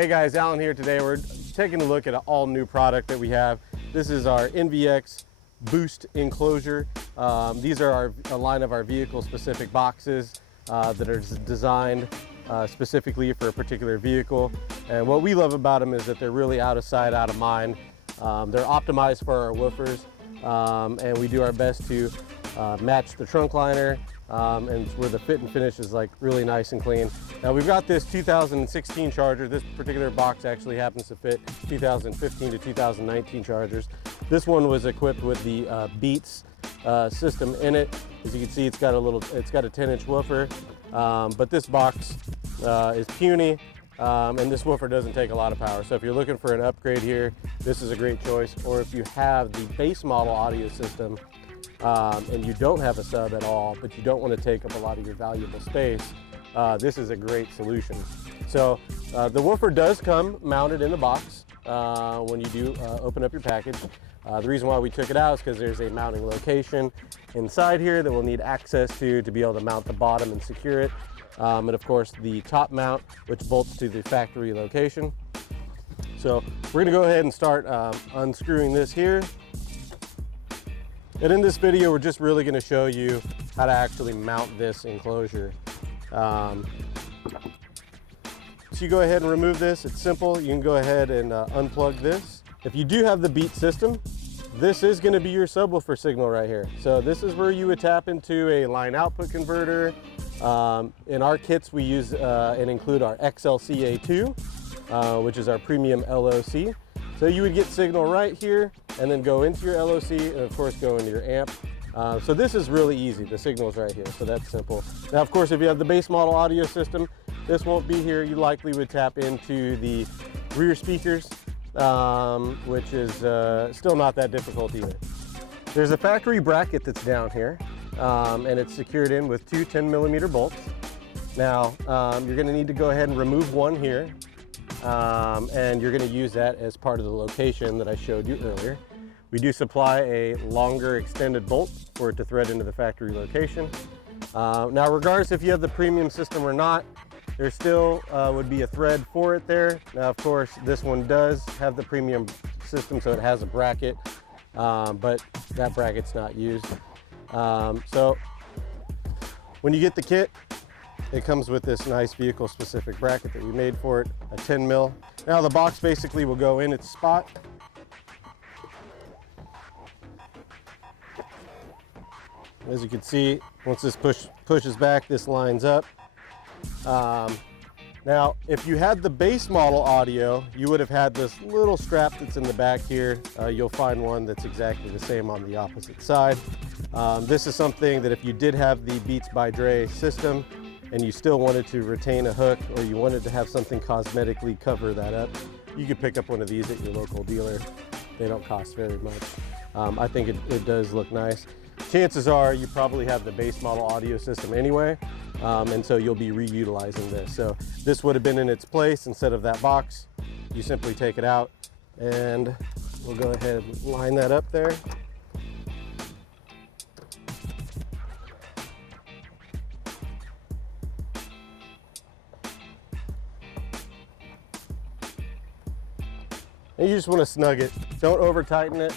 Hey guys, Alan here today. We're taking a look at an all new product that we have. This is our Nvx Boost Enclosure. These are a line of our vehicle specific boxes that are designed specifically for a particular vehicle. And what we love about them is that they're really out of sight, out of mind. They're optimized for our woofers, and we do our best to match the trunk liner, and where the fit and finish is like really nice and clean. Now we've got this 2016 Charger. This particular box actually happens to fit 2015 to 2019 Chargers. This one was equipped with the Beats system in it. As you can see, it's got a 10-inch woofer, but this box is puny, and this woofer doesn't take a lot of power. So if you're looking for an upgrade here, this is a great choice. Or if you have the base model audio system, and you don't have a sub at all, but you don't want to take up a lot of your valuable space, this is a great solution. So the woofer does come mounted in the box when you do open up your package. The reason why we took it out is because there's a mounting location inside here that we'll need access to be able to mount the bottom and secure it. And of course the top mount, which bolts to the factory location. So we're gonna go ahead and start unscrewing this here. And in this video, we're just really going to show you how to actually mount this enclosure. So you go ahead and remove this. It's simple. You can go ahead and unplug this. If you do have the Beat system, this is going to be your subwoofer signal right here. So this is where you would tap into a line output converter. In our kits, we use and include our XLCA2, which is our premium LOC. So you would get signal right here and then go into your LOC and of course go into your amp. So this is really easy. The signal's right here, so that's simple. Now of course if you have the base model audio system, this won't be here. You likely would tap into the rear speakers, which is still not that difficult either. There's a factory bracket that's down here, and it's secured in with two 10mm bolts. Now you're going to need to go ahead and remove one here. And you're going to use that as part of the location that I showed you earlier. We do supply a longer extended bolt for it to thread into the factory location. Now regardless if you have the premium system or not, there still would be a thread for it there. Now of course this one does have the premium system, so it has a bracket, but that bracket's not used. So when you get the kit, it comes with this nice vehicle specific bracket that we made for it, a 10 mil. Now the box basically will go in its spot. As you can see, once this pushes back, this lines up. Now, if you had the base model audio, you would have had this little strap that's in the back here. You'll find one that's exactly the same on the opposite side. This is something that if you did have the Beats by Dre system, and you still wanted to retain a hook, or you wanted to have something cosmetically cover that up, you could pick up one of these at your local dealer. They don't cost very much. I think it does look nice. Chances are you probably have the base model audio system anyway, and so you'll be reutilizing this. So this would have been in its place instead of that box. You simply take it out, and we'll go ahead and line that up there. And you just want to snug it. Don't over tighten it.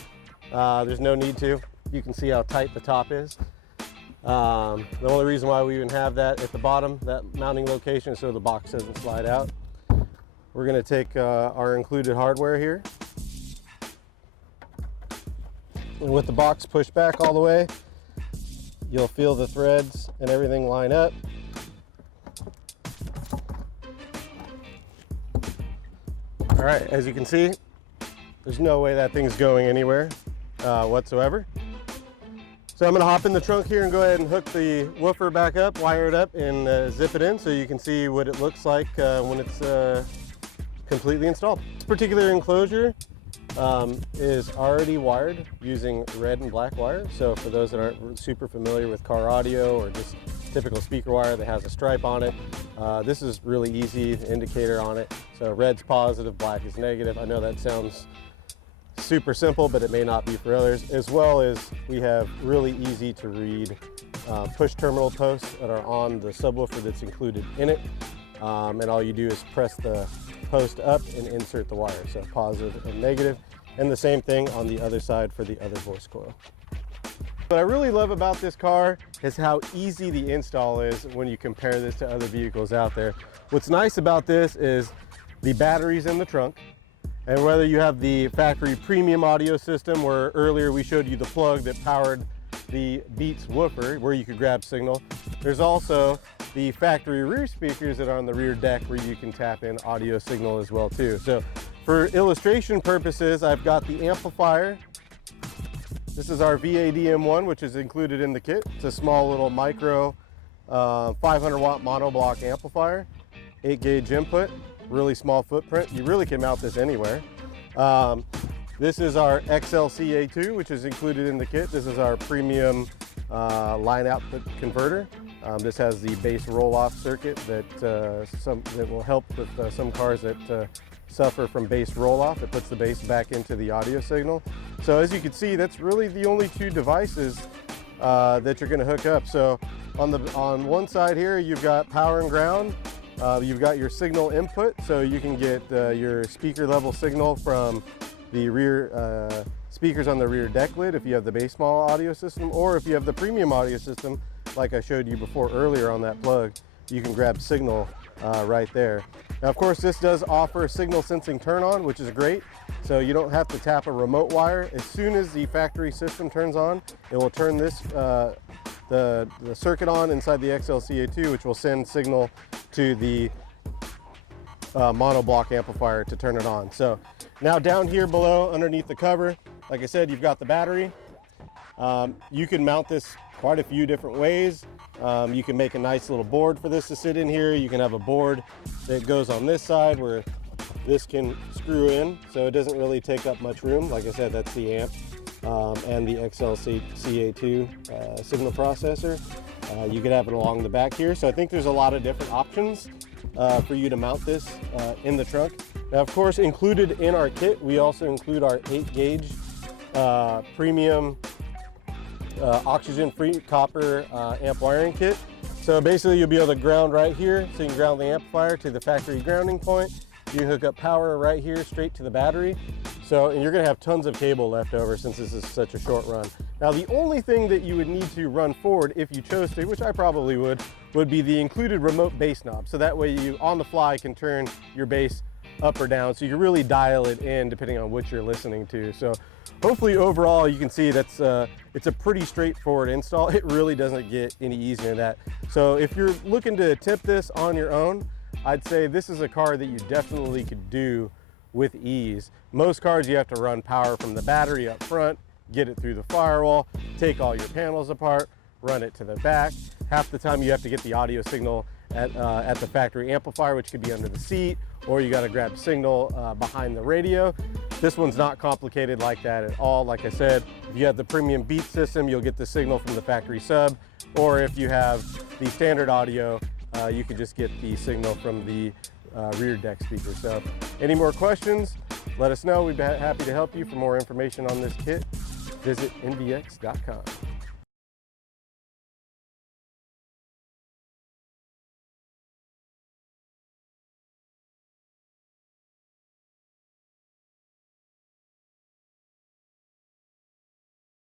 There's no need to. You can see how tight the top is. The only reason why we even have that at the bottom, that mounting location, is so the box doesn't slide out. We're going to take our included hardware here. And with the box pushed back all the way, you'll feel the threads and everything line up. All right, as you can see, there's no way that thing's going anywhere whatsoever. So I'm gonna hop in the trunk here and go ahead and hook the woofer back up, wire it up, and zip it in so you can see what it looks like when it's completely installed. This particular enclosure is already wired using red and black wire. So for those that aren't super familiar with car audio or just typical speaker wire that has a stripe on it, this is really easy, the indicator on it. So red's positive, black is negative. I know that sounds super simple, but it may not be for others. As well as we have really easy to read push terminal posts that are on the subwoofer that's included in it. and all you do is press the post up and insert the wire, so positive and negative, and the same thing on the other side for the other voice coil. What I really love about this car is how easy the install is when you compare this to other vehicles out there. What's nice about this is the batteries in the trunk, and whether you have the factory premium audio system, where earlier we showed you the plug that powered the Beats woofer where you could grab signal, there's also the factory rear speakers that are on the rear deck where you can tap in audio signal as well too. So for illustration purposes, I've got the amplifier. This is our VADM1, which is included in the kit. It's a small little micro 500 watt monoblock amplifier, 8 gauge input, really small footprint. You really can mount this anywhere. This is our XLCA2, which is included in the kit. This is our premium line output converter. This has the bass roll-off circuit that will help with some cars that suffer from bass roll-off. It puts the bass back into the audio signal. So as you can see, that's really the only two devices that you're going to hook up. So on one side here, you've got power and ground. You've got your signal input, so you can get your speaker level signal from the rear speakers on the rear deck lid if you have the bass small audio system, or if you have the premium audio system like I showed you before earlier on that plug, you can grab signal right there. Now of course this does offer signal sensing turn on, which is great, so you don't have to tap a remote wire. As soon as the factory system turns on, it will turn this the circuit on inside the XLCA2, which will send signal to the monoblock amplifier to turn it on. So now down here below underneath the cover, like I said, you've got the battery. You can mount this quite a few different ways. You can make a nice little board for this to sit in here. You can have a board that goes on this side where this can screw in, so it doesn't really take up much room. Like I said, that's the amp and the XLCA2 signal processor. You could have it along the back here. So I think there's a lot of different options for you to mount this in the trunk. Now, of course, included in our kit, we also include our 8 gauge premium oxygen-free copper amp wiring kit. So basically you'll be able to ground right here, so you can ground the amplifier to the factory grounding point. You can hook up power right here straight to the battery. So, and you're gonna have tons of cable left over since this is such a short run. Now the only thing that you would need to run forward if you chose to, which I probably would be the included remote bass knob. So that way you on the fly can turn your bass up or down, so you can really dial it in depending on what you're listening to. So hopefully overall you can see that's it's a pretty straightforward install. It really doesn't get any easier than that. So if you're looking to tip this on your own, I'd say this is a car that you definitely could do with ease. Most cars you have to run power from the battery up front, get it through the firewall, take all your panels apart, run it to the back. Half the time you have to get the audio signal at the factory amplifier, which could be under the seat, or you got to grab signal behind the radio. This one's not complicated like that at all. Like I said, if you have the premium Beats system, you'll get the signal from the factory sub, or if you have the standard audio, you can just get the signal from the rear deck speaker. So any more questions, let us know. We'd be happy to help you. For more information on this kit, visit nvx.com.